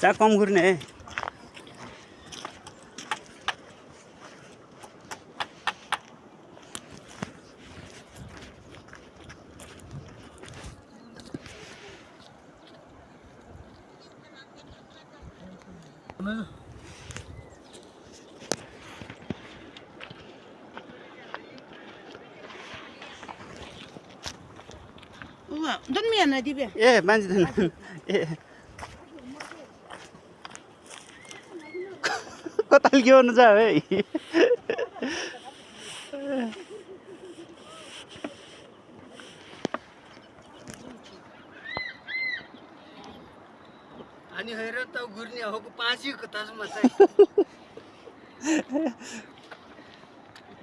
चा कम गर्ने Don miya na dibe. ए मान्छे ए कता के गर्नु छ है अनि हेर त गुर्ने हो पाँची कतासम्म चाहिँ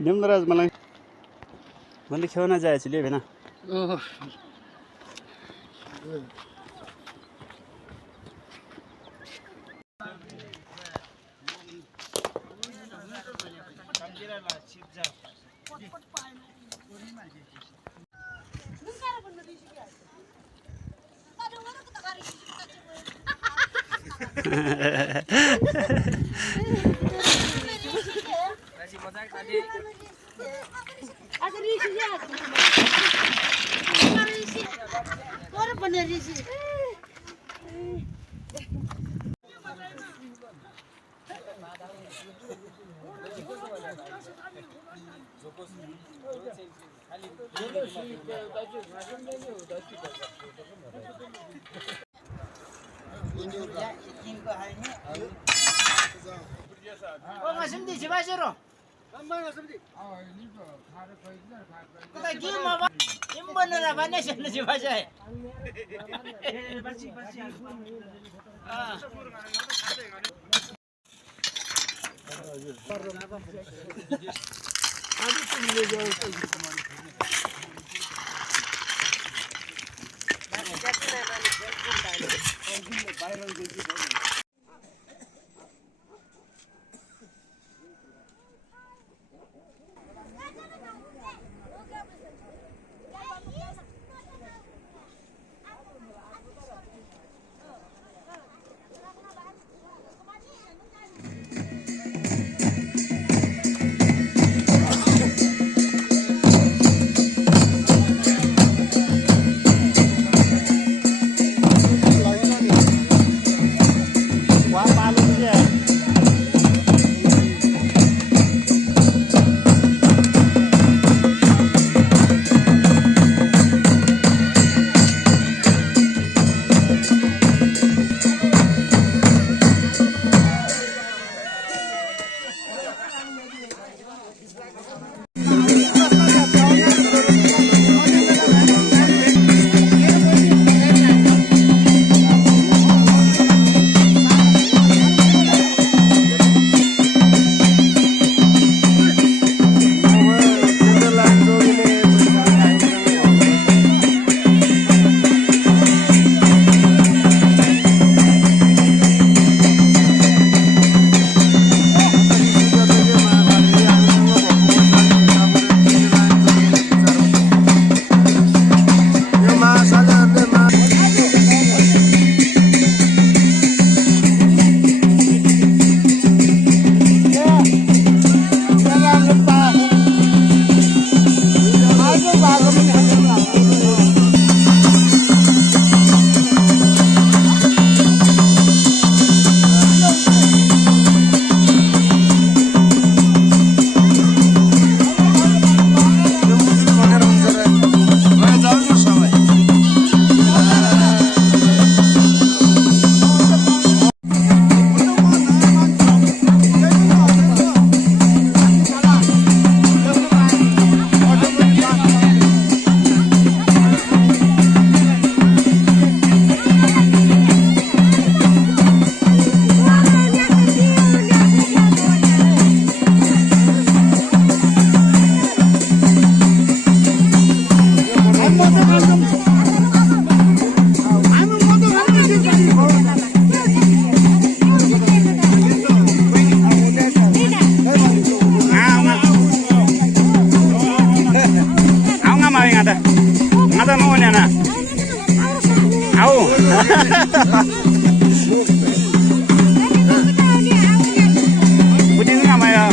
निम्दराज मलाई मैले खेउन जाएछु ले भेना Putih itu namanya.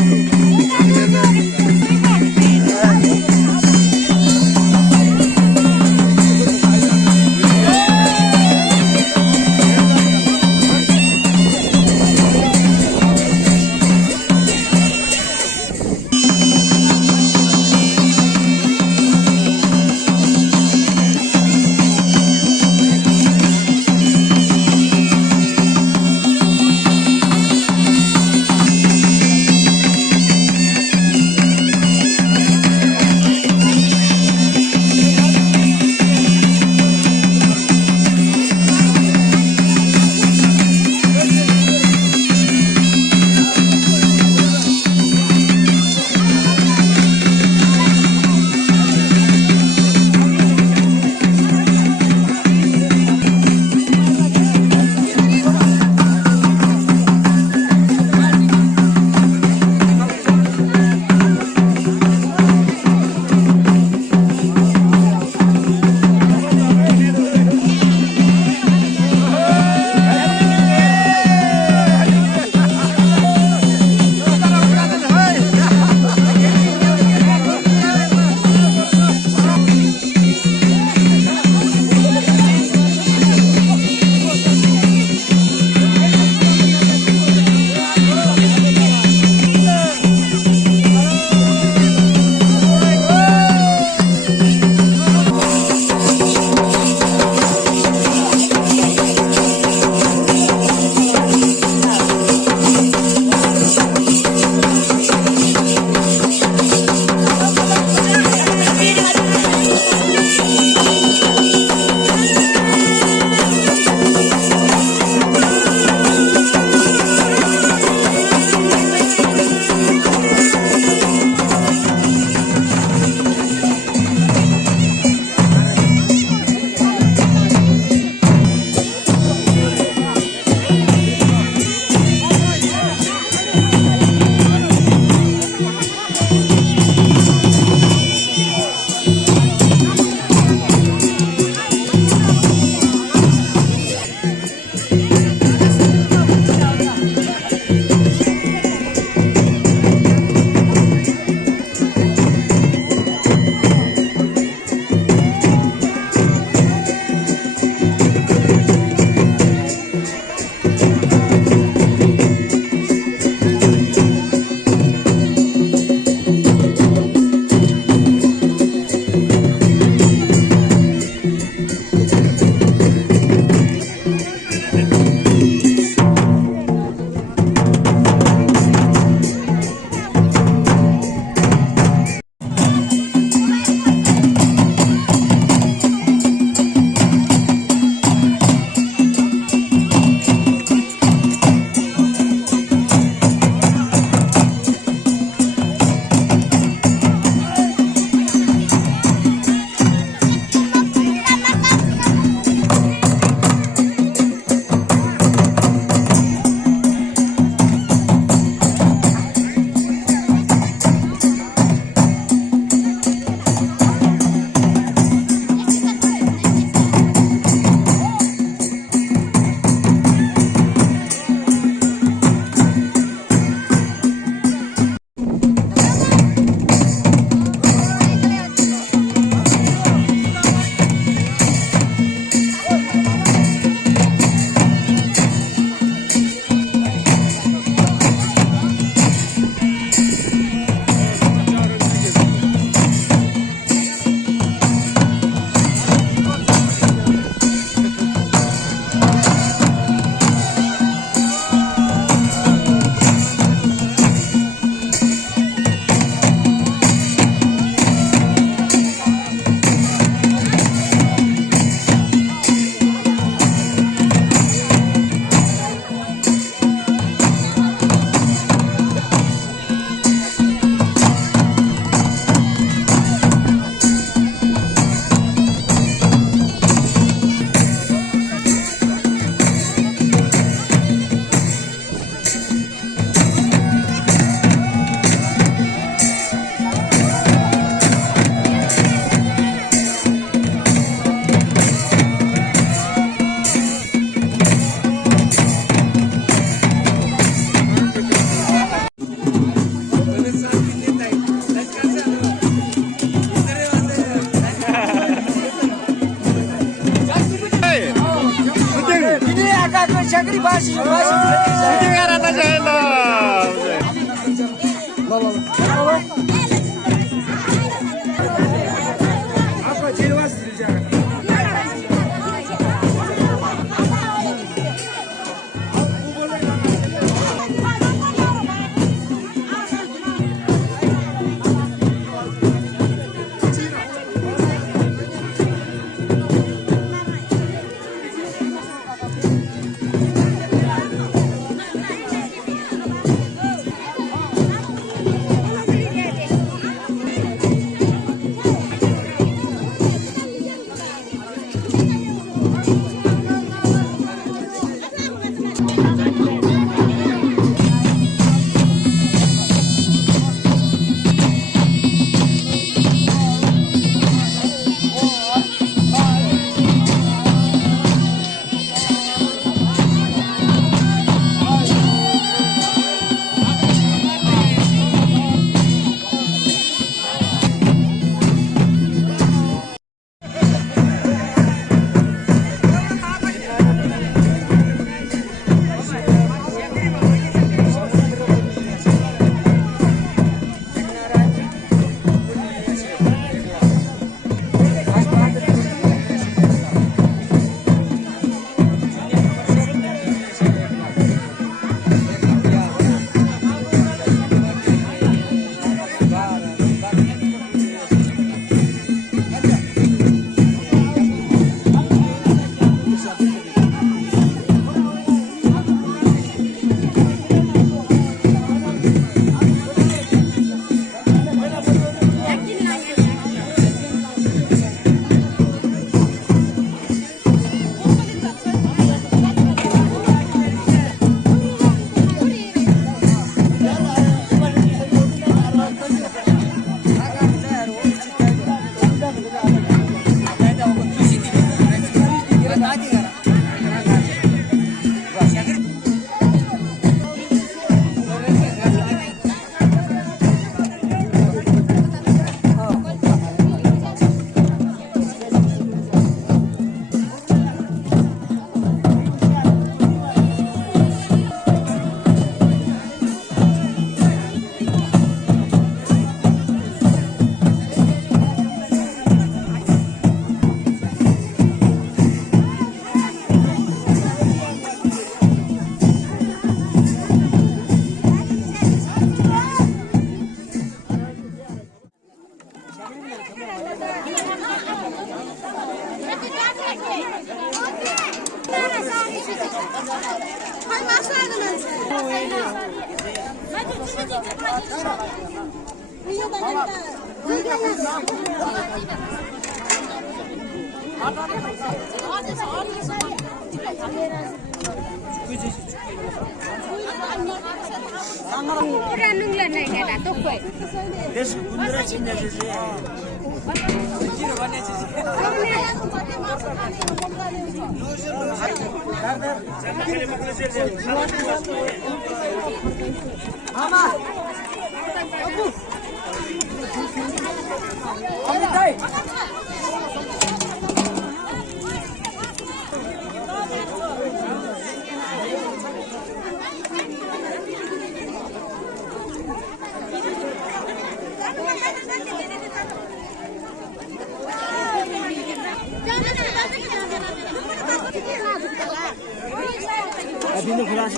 अभी खुलास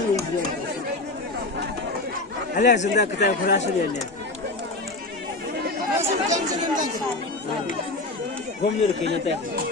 अल्लाह जिंदा किताब खुलास ले ले घूमने रखे जाते हैं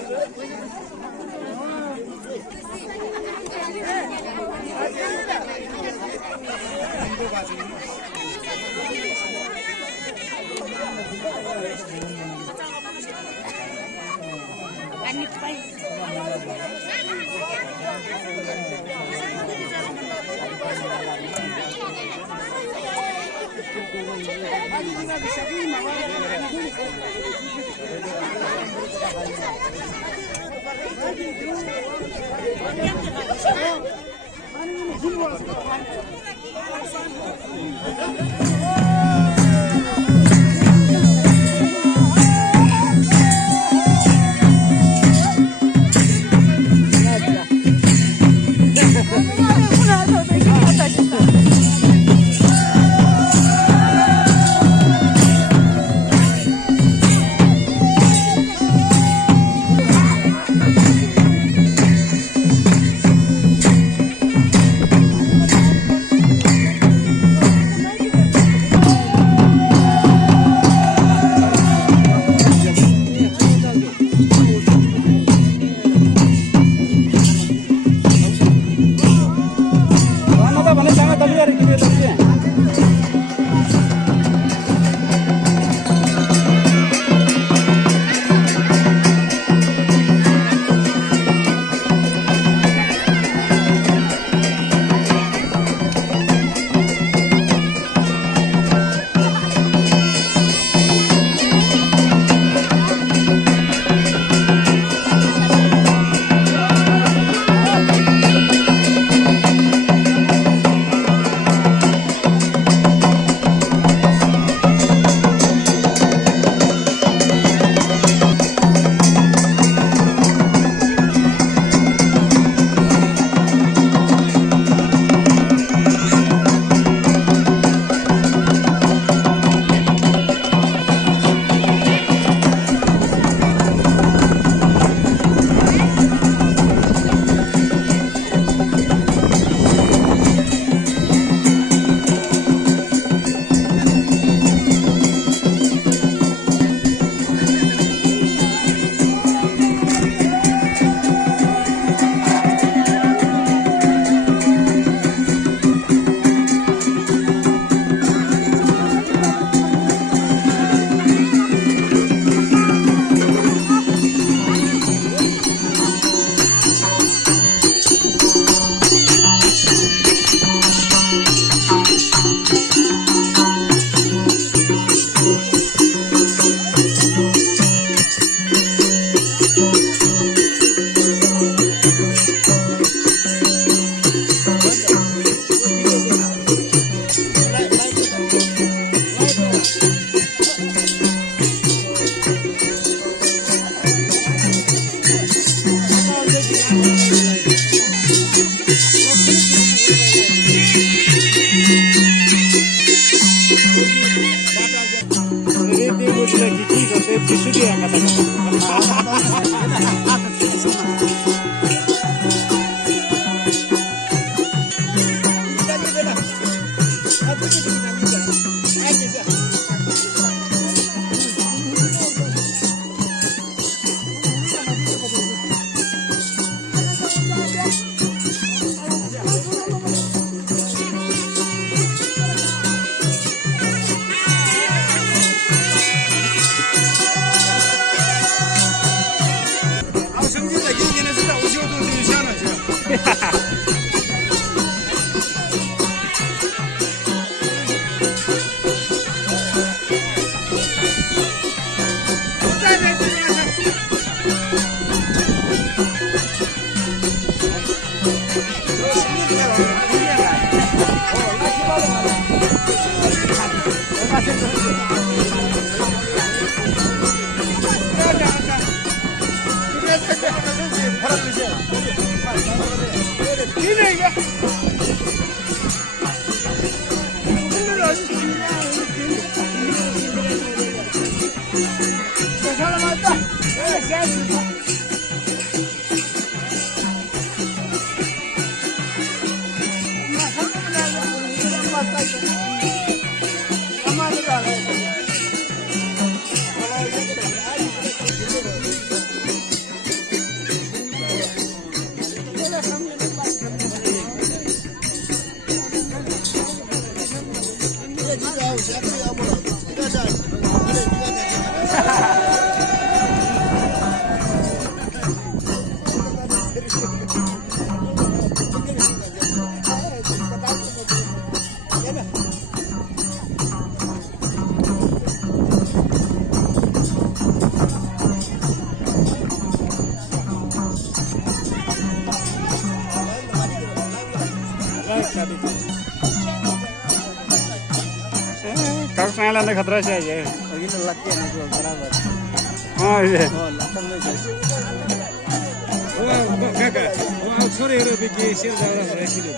कागज खतरा से है अघि त लक्के नगो बराबर हाँ ये लक्कम नै छ ओ काका ओ छोरीहरु बिके सेल जाडा भइसक्यो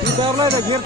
तिनीहरुलाई त घेर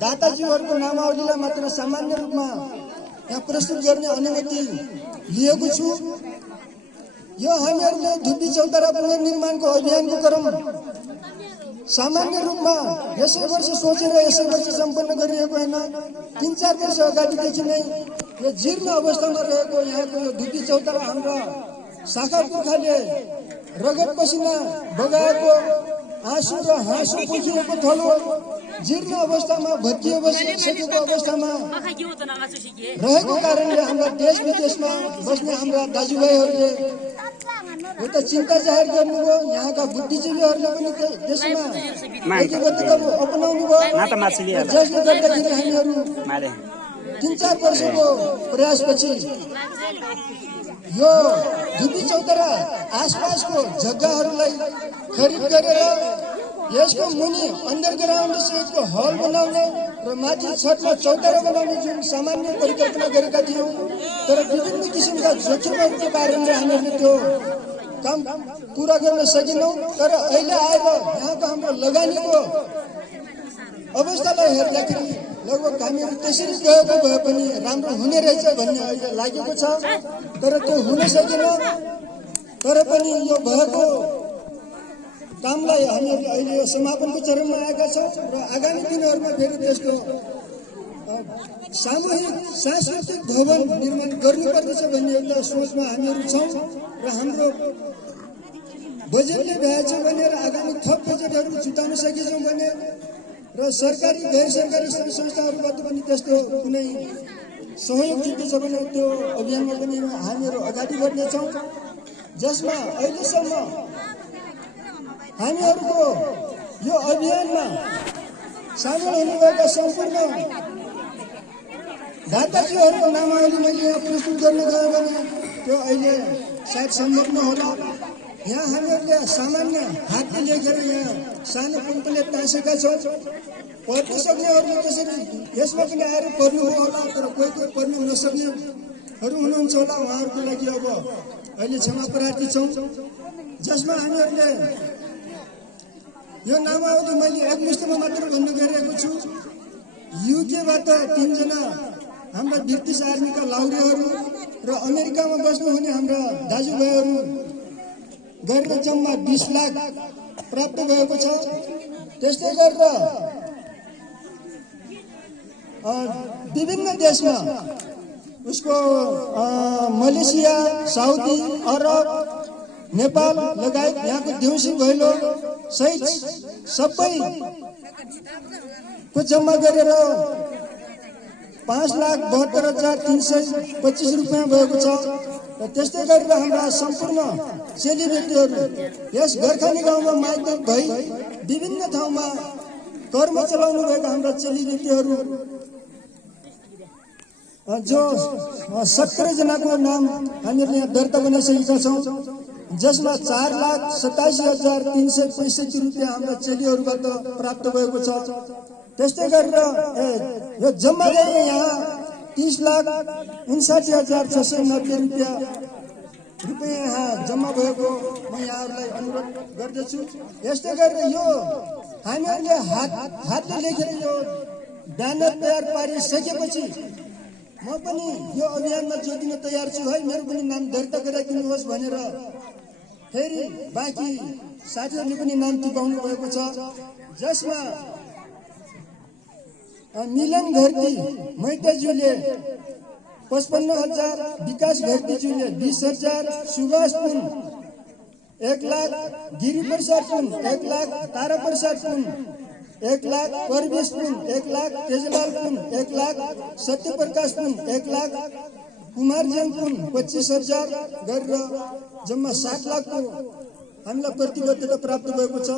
दाताजीहरूको नामावलीलाई मात्र सामान्य रूपमा यहाँ प्रस्तुत गर्ने अनुमति लिएको छु। यो हामीहरूले धुप्पी चौतारा पुनर्निर्माणको अभियानको क्रम सामान्य रूपमा यसै वर्ष सोचेर यसै वर्ष सम्पन्न गरिएको होइन। 3-4 वर्ष अगाडिदेखि नै यो जीर्ण अवस्थामा रहेको यहाँको यो धुप्पी चौतारा हाम्रा शाखा पुर्खाले रगत पसिना बगाएको आँसु र हाँसु पोखिएको थलो जीर्ण अवस्थामा भत्कियो बसिसकेको अवस्थामा रहेको कारणले हाम्रा देश विदेशमा बस्ने हाम्रा दाजुभाइहरूले एउटा चिन्ता जाहेर गर्नुभयो। यहाँका बुद्धिजीवीहरूले पनि देशमा ऐक्यबद्धता अपनाउनु भयो, जसले गर्दाखेरि हामीहरू 3-4 वर्षको प्रयासपछि यो धुपी चौतारा आसपासको जग्गाहरूलाई खरिद गरेर यसको मुनि अन्डरग्राउन्ड सहितको हल बनाउने र माथि छतमा चौतारा बनाउने जुन सामान्य परिकल्पना गरेका थियौँ, तर विभिन्न किसिमका जोखिमहरूको कारणले हामीले त्यो काम पुरा गर्न सकेनौँ। तर अहिले आएर यहाँको हाम्रो लगानीको अवस्थालाई हेर्दाखेरि लगभग हामीहरू त्यसरी गएको भए पनि राम्रो हुने रहेछ भन्ने अहिले लागेको छ, तर त्यो हुन सकेन। तर पनि यो भएको कामलाई हामीहरूले अहिले यो समापनको चरणमा आएका छौँ र आगामी दिनहरूमा फेरि त्यसको सामूहिक सांस्कृतिक भवन निर्माण गर्नुपर्दछ भन्ने एउटा सोचमा हामीहरू छौँ र हाम्रो बजेटले भएछ भनेर आगामी थप बजेटहरू जुटाउन सकेछौँ भने र सरकारी गैर सरकारी संस्थाहरूबाट पनि त्यस्तो कुनै सहयोग जुट्दैछ भने त्यो अभियानमा पनि हामीहरू अगाडि बढ्नेछौँ, जसमा अहिलेसम्म हामीहरूको यो अभियानमा सामेल हुनुभएका सम्पूर्ण दाताजीहरूको नामावली मैले यहाँ प्रस्तुत गर्न गएँ भने त्यो अहिले सायद सम्भव नहोला। यहाँ हामीहरूले सामान्य हातले लेखेर यहाँ सानो पम्पलेट टाँसेका छौँ। पढ्न सक्नेहरूले त्यसरी यसमा पनि आएर पढ्नु होला, तर कोही कोही पढ्न नसक्नेहरू हुनुहुन्छ होला, उहाँहरूको लागि अब अहिले क्षमा प्रार्थी छौँ। जसमा हामीहरूले यो नामावली मैले एकमुष्टमा मात्र भन्न गइरहेको छु। युकेबाट 3 जना हाम्रा ब्रिटिस आर्मीका लाउरेहरू र अमेरिकामा बस्नुहुने हाम्रा दाजुभाइहरू गरेर जम्मा 20 लाख प्राप्त भएको छ। त्यस्तै गरेर विभिन्न देशमा उसको मलेसिया, साउदी अरब, नेपाल लगायत यहाँको देउसी भैलो सहित सबैको जम्मा गरेर 5,72,325 रुपियाँ भएको छ। र त्यस्तै गरेर हाम्रा सम्पूर्ण चेलीबेटीहरू यस गरखानी गाउँमा माइग्रेट भई विभिन्न ठाउँमा कर्म चलाउनु भएका हाम्रा चेलीबेटीहरू जो 17 जनाको नाम हामीहरूले यहाँ दर्ता बनाइसकेका छौँ, जसमा 4,87,365 रुपियाँ हाम्रा चेलीहरूबाट प्राप्त भएको छ। त्यस्तै गरेर यो जम्मा गरेर यहाँ 30,59,690 रुपियाँ यहाँ जम्मा भएको म यहाँहरूलाई अनुरोध गर्दछु। यस्तै गरेर यो हामीहरूले हातले लेखेर यो ब्यानर तयार पारिसकेपछि म पनि यो अभियानमा जोडिन तयार छु है, मेरो पनि नाम दर्ता गराइदिनुहोस् भनेर फेरि बाँकी साथीहरूले पनि नाम टिपाउनु भएको छ। जसमा मिलन घरती मैताज्यूले 55,000, विकास घरतीज्यूले 20,000, सुभाष पुन 1 लाख, गिरी प्रसाद पुन 1 लाख, तारा प्रसाद पुन 1 लाख, परवेश पुन 1 लाख, तेजलाल पुन 1 लाख, सत्य प्रकाश पुन 1 लाख, कुमार जैन पुन 25,000 गरेर जम्मा 7 लाखको हामीलाई प्रतिबद्धता प्राप्त भएको छ।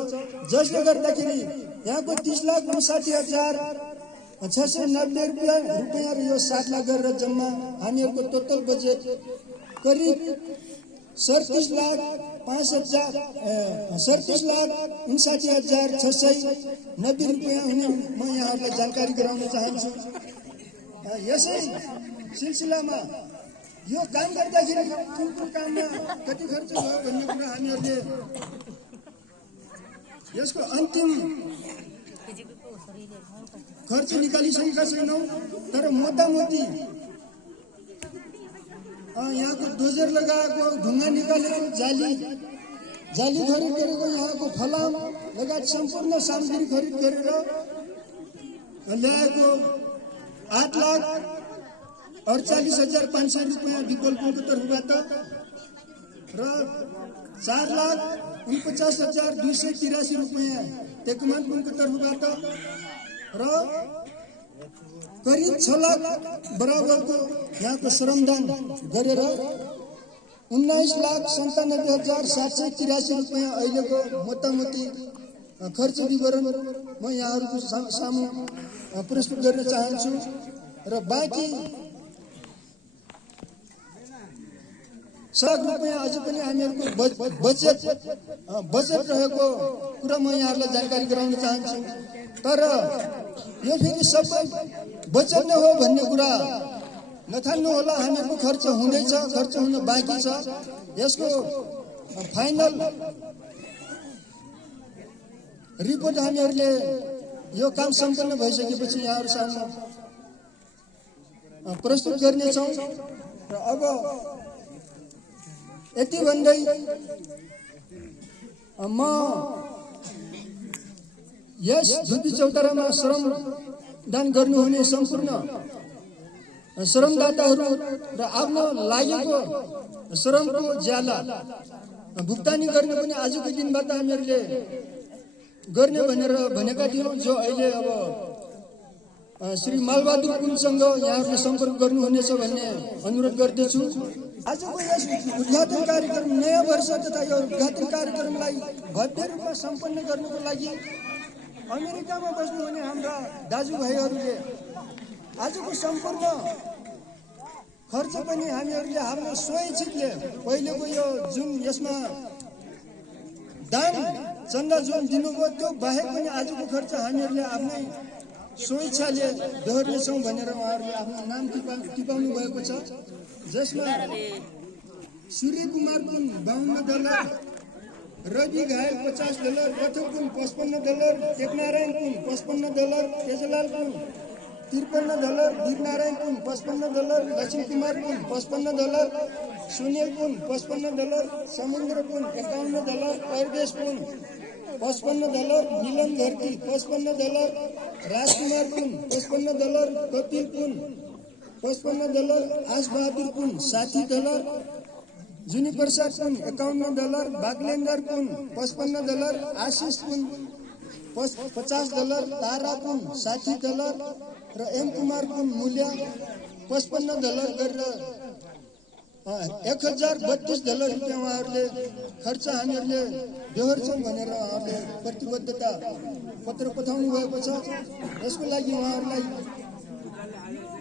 जसले गर्दाखेरि यहाँको 30,59,690 रुपियाँ र यो 7 लाख गरेर जम्मा हामीहरूको टोटल बजेट करिब 37,59,690 रुपियाँ हुने म यहाँहरूलाई जानकारी गराउन चाहन्छु। यसै सिलसिलामा यो काम गर्दाखेरि कुन काममा कति खर्च भयो भन्ने कुरा हामीहरूले यसको अन्तिम खर्च निकालिसकेका छैनौँ, तर मोटामोटी यहाँको डोजर लगाएको, ढुङ्गा निकालेको, जाली खरिद गरेको, यहाँको फलाम लगायत सम्पूर्ण सामग्री खरिद गरेर ल्याएको 8,48,500 रुपियाँ विकल्पको तर्फबाट र 4,49,283 रुपैयाँ टेकमान पुनको तर्फबाट र करिब 6 लाख बराबरको यहाँको श्रमदान गरेर 19,97,783 रुपैयाँ अहिलेको मोटामोटी खर्च विवरण म यहाँहरूको सामु प्रस्तुत गर्न चाहन्छु र बाँकी 100 रुपैयाँ अझै पनि हामीहरूको बजेट रहेको कुरा म यहाँहरूलाई जानकारी गराउन चाहन्छु। तर यो फेरि सबै बजेट नै हो भन्ने कुरा नठान्नु होला। हामीहरूको खर्च हुँदैछ, खर्च हुन बाँकी छ। यसको फाइनल रिपोर्ट हामीहरूले यो काम सम्पन्न भइसकेपछि यहाँहरू सामु प्रस्तुत गर्नेछौँ। र अब यति भन्दै म यस धुपी चौतारामा श्रम दान गर्नुहुने सम्पूर्ण श्रमदाताहरू र आफ्नो लागेको श्रमको ज्याला भुक्तानी गर्ने पनि आजको दिनबाट हामीहरूले गर्ने भनेर भनेका थियौँ। जो अहिले अब श्री मालबहादुर कुलसँग यहाँहरूले सम्पर्क गर्नुहुनेछ भन्ने अनुरोध गर्दछु। आजको यस उद्घाटन कार्यक्रम नयाँ वर्ष तथा यो उद्घाटन कार्यक्रमलाई भव्य रूपमा सम्पन्न गर्नको लागि अमेरिकामा बस्नुहुने हाम्रा दाजुभाइहरूले आजको सम्पूर्ण खर्च पनि हामीहरूले हाम्रो स्वैच्छिकले पहिलेको यो जुन यसमा दान चन्दा जुन दिनुभयो त्यो बाहेक पनि आजको खर्च हामीहरूले आफ्नै स्वइच्छाले दोहोर्नेछौँ भनेर उहाँहरूले आफ्नो नाम टिपाउनु भएको छ। जसमा सूर्य कुमार कुन $52, रवि घायल $50, रथु कुन $55, टेकनारायण कुन $55, तेजलाल कुन $53, वीरनारायण कुन $55, लक्ष्मी कुमार कुन $55, सुनील कुन $55, समुद्र कुन $51, परदेश कुन $55, नीलम धरती $55, राजकुमार कुन $55, कपिल कुन $55, आस बहादुर कुन $60, जुनी प्रसाद कुन $51, बागलेंदर कुन $55, आशीष कुन $50, तारा कुन $60 र एम कुमार कुन मूल्य $55 गरेर $1032 रुपियाँ उहाँहरूले खर्च हामीहरूले बेहोर्छौँ भनेर उहाँहरूले प्रतिबद्धता पत्र पठाउनु भएको छ। यसको लागि उहाँहरूलाई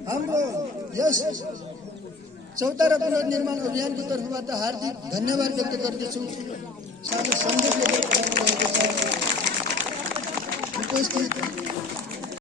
हाम्रो यस चौतारा पुनर्निर्माण अभियानको तर्फबाट हार्दिक धन्यवाद व्यक्त गर्दछु। सानो सन्देश उपस्थित